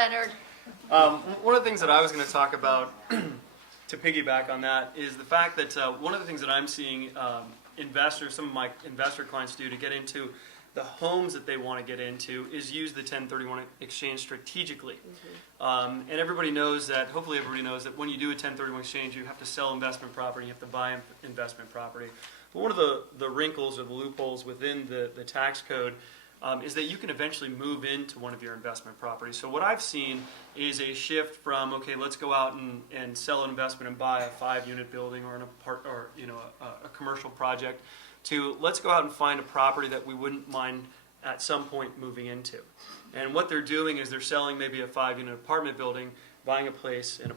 Leonard. One of the things that I was going to talk about to piggyback on that is the fact that one of the things that I'm seeing investors, some of my investor clients do to get into the homes that they want to get into is use the 1031 exchange strategically. And everybody knows that, hopefully everybody knows that when you do a 1031 exchange, you have to sell investment property, you have to buy investment property. But one of the wrinkles or the loopholes within the tax code is that you can eventually move into one of your investment properties. So what I've seen is a shift from, okay, let's go out and sell an investment and buy a 5-unit building or a commercial project, to let's go out and find a property that we wouldn't mind at some point moving into. And what they're doing is they're selling maybe a 5-unit apartment building, buying a place in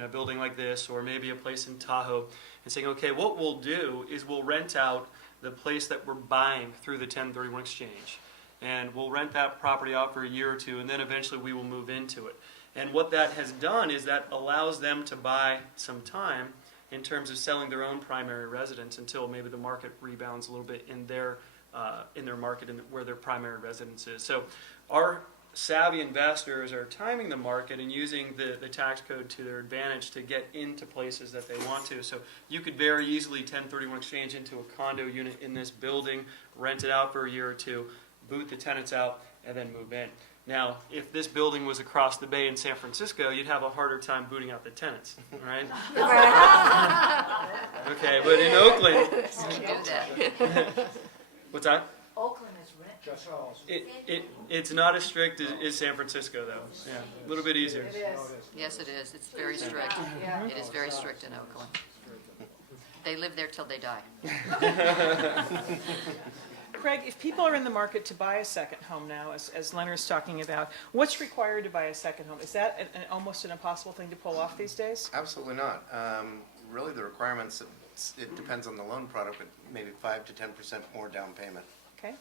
a building like this, or maybe a place in Tahoe, and saying, okay, what we'll do is we'll rent out the place that we're buying through the 1031 exchange. And we'll rent that property out for a year or two, and then eventually we will move into it. And what that has done is that allows them to buy some time in terms of selling their own primary residence until maybe the market rebounds a little bit in their market and where their primary residence is. So our savvy investors are timing the market and using the tax code to their advantage to get into places that they want to. So you could very easily 1031 exchange into a condo unit in this building, rent it out for a year or two, boot the tenants out, and then move in. Now, if this building was across the bay in San Francisco, you'd have a harder time booting out the tenants, right? Okay, but in Oakland, what's that? Oakland is rent. It's not as strict as San Francisco, though. Yeah, a little bit easier. It is. Yes, it is. It's very strict. Yeah. It is very strict in Oakland. They live there till they die. Craig, if people are in the market to buy a second home now, as Leonard's talking about, what's required to buy a second home? Is that almost an impossible thing to pull off these days? Absolutely not. Really, the requirements, it depends on the loan product, but maybe 5 to 10% more down payment. Okay.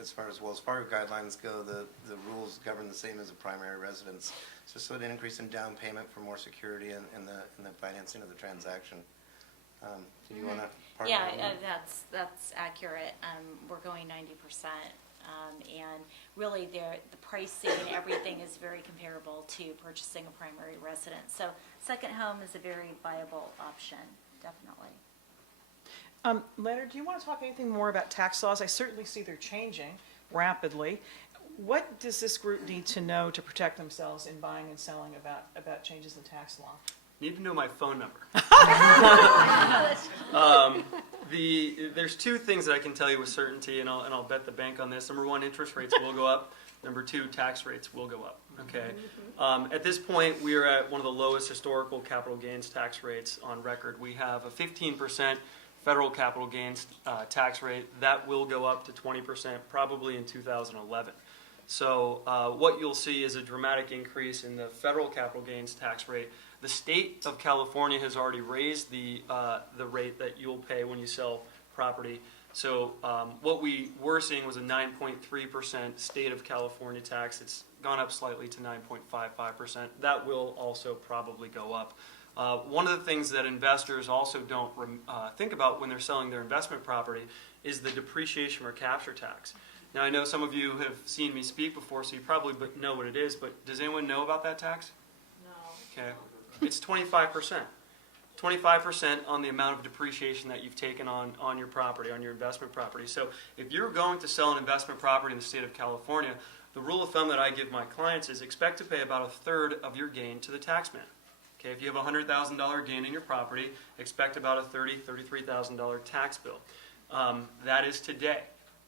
As far as Wells Fargo guidelines go, the rules govern the same as a primary residence. So an increase in down payment for more security in the financing of the transaction. Do you want to? Yeah, that's accurate. We're going 90%, and really, the pricing and everything is very comparable to purchasing a primary residence. So, second home is a very viable option, definitely. Leonard, do you want to talk anything more about tax laws? I certainly see they're changing rapidly. What does this group need to know to protect themselves in buying and selling about changes in tax law? Need to know my phone number. There's two things that I can tell you with certainty, and I'll bet the bank on this. Number one, interest rates will go up. Number two, tax rates will go up. Okay. At this point, we are at one of the lowest historical capital gains tax rates on record. We have a 15% federal capital gains tax rate. That will go up to 20% probably in 2011. So what you'll see is a dramatic increase in the federal capital gains tax rate. The state of California has already raised the rate that you'll pay when you sell property. So what we were seeing was a 9.3% state of California tax. It's gone up slightly to 9.55%. That will also probably go up. One of the things that investors also don't think about when they're selling their investment property is the depreciation or capture tax. Now, I know some of you have seen me speak before, so you probably know what it is, but does anyone know about that tax? No. Okay. It's 25%. 25% on the amount of depreciation that you've taken on your property, on your investment property. So if you're going to sell an investment property in the state of California, the rule of thumb that I give my clients is expect to pay about a third of your gain to the taxman. Okay, if you have a $100,000 gain in your property, expect about a $33,000 tax bill. That is today.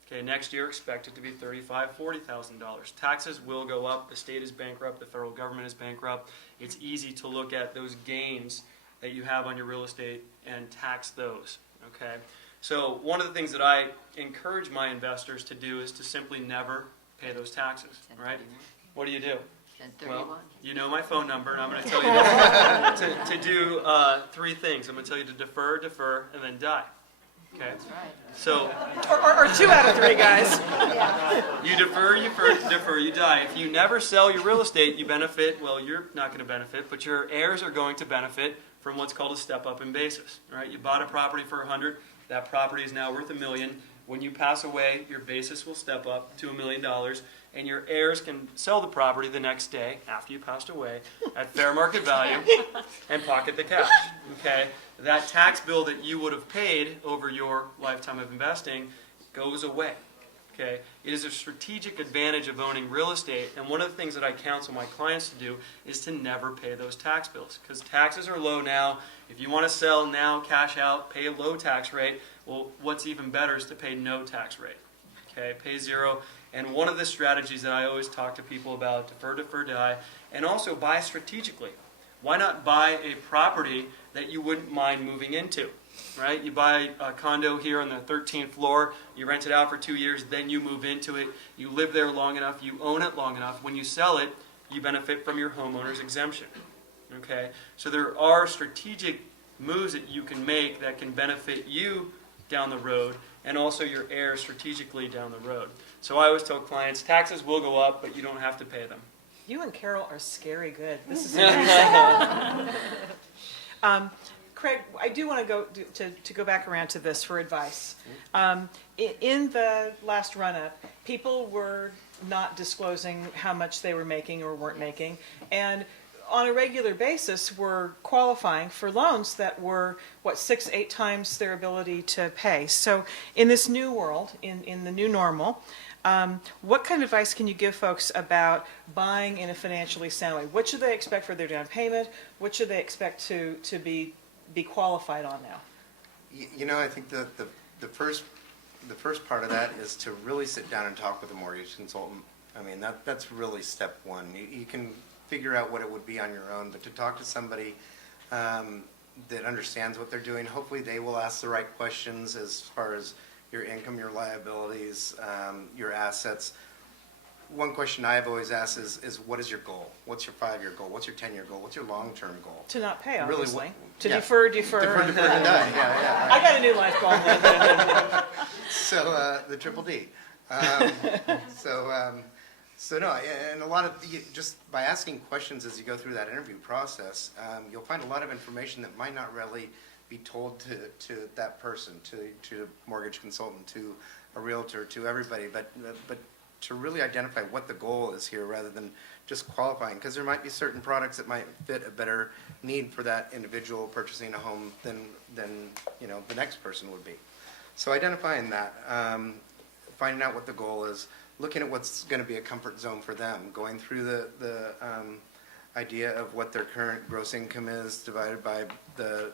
Okay, next year expect it to be $35,000, $40,000. Taxes will go up. The state is bankrupt. The federal government is bankrupt. It's easy to look at those gains that you have on your real estate and tax those. Okay, so one of the things that I encourage my investors to do is to simply never pay those taxes. Right? What do you do? 1031. Well, you know my phone number, and I'm going to tell you to do three things. I'm going to tell you to defer, and then die. Okay. That's right. So, Or 2 out of 3, guys. you defer, you die. If you never sell your real estate, you benefit. Well, you're not going to benefit, but your heirs are going to benefit from what's called a step up in basis. All right. You bought a property for $100. That property is now worth $1 million. When you pass away, your basis will step up to $1 million, and your heirs can sell the property the next day after you passed away at fair market value and pocket the cash, okay? That tax bill that you would have paid over your lifetime of investing goes away, okay? It is a strategic advantage of owning real estate, and one of the things that I counsel my clients to do is to never pay those tax bills, because taxes are low now. If you want to sell now, cash out, pay a low tax rate, well, what's even better is to pay no tax rate, okay? Pay zero. And one of the strategies that I always talk to people about, defer, die, and also buy strategically. Why not buy a property that you wouldn't mind moving into, right? You buy a condo here on the 13th floor, you rent it out for 2 years, then you move into it, you live there long enough, you own it long enough. When you sell it, you benefit from your homeowner's exemption, okay? So there are strategic moves that you can make that can benefit you down the road, and also your heirs strategically down the road. So I always tell clients, taxes will go up, but you don't have to pay them. You and Carol are scary good. This is amazing. Craig, I do want to go back around to this for advice. In the last run-up, people were not disclosing how much they were making or weren't making, and on a regular basis were qualifying for loans that were, 6-8 times their ability to pay. So in this new world, in the new normal, what kind of advice can you give folks about buying in a financially sound way? What should they expect for their down payment? What should they expect to be qualified on now? You know, I think the first part of that is to really sit down and talk with a mortgage consultant. I mean, that's really step one. You can figure out what it would be on your own, but to talk to somebody that understands what they're doing, hopefully they will ask the right questions as far as your income, your liabilities, your assets. One question I've always asked is what is your goal? What's your 5-year goal? What's your 10-year goal? What's your long-term goal? To not pay, Really, obviously. yeah. Defer. Defer and die, yeah. I got a new life goal. So the triple D. So no, and a lot of, just by asking questions as you go through that interview process, you'll find a lot of information that might not really be told to that person, to a mortgage consultant, to a realtor, to everybody, but to really identify what the goal is here rather than just qualifying, because there might be certain products that might fit a better need for that individual purchasing a home than the next person would be. So identifying that, finding out what the goal is, looking at what's going to be a comfort zone for them, going through the idea of what their current gross income is divided by the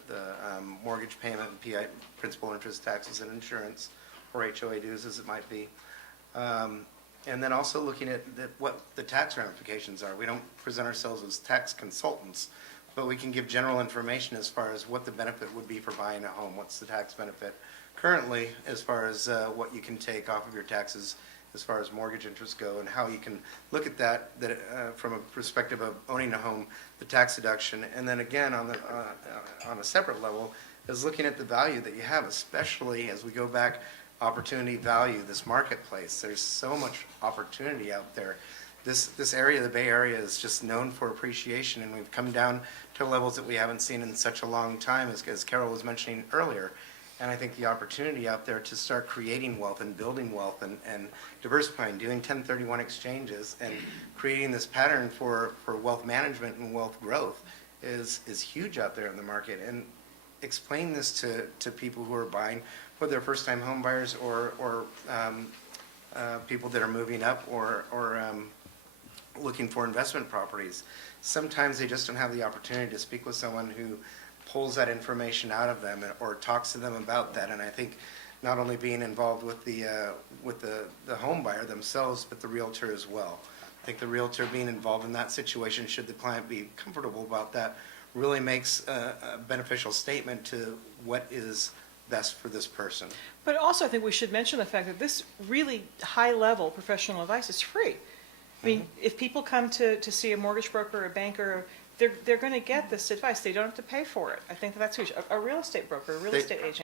mortgage payment, PI, principal, interest, taxes, and insurance, or HOA dues as it might be. And then also looking at what the tax ramifications are. We don't present ourselves as tax consultants, but we can give general information as far as what the benefit would be for buying a home. What's the tax benefit currently as far as what you can take off of your taxes as far as mortgage interests go, and how you can look at that from a perspective of owning a home, the tax deduction, and then again on a separate level is looking at the value that you have, especially as we go back, opportunity value, this marketplace. There's so much opportunity out there. This area, the Bay Area, is just known for appreciation, and we've come down to levels that we haven't seen in such a long time, as Carol was mentioning earlier. And I think the opportunity out there to start creating wealth and building wealth and diversifying, doing 1031 exchanges and creating this pattern for wealth management and wealth growth is huge out there in the market. And explain this to people who are buying, whether they're first-time home buyers or people that are moving up or looking for investment properties. Sometimes they just don't have the opportunity to speak with someone who pulls that information out of them or talks to them about that. And I think not only being involved with the home buyer themselves, but the realtor as well. I think the realtor being involved in that situation, should the client be comfortable about that, really makes a beneficial statement to what is best for this person. But also I think we should mention the fact that this really high-level professional advice is free. I mean, if people come to see a mortgage broker or a banker, they're going to get this advice. They don't have to pay for it. I think that's huge. A real estate broker, a real estate agent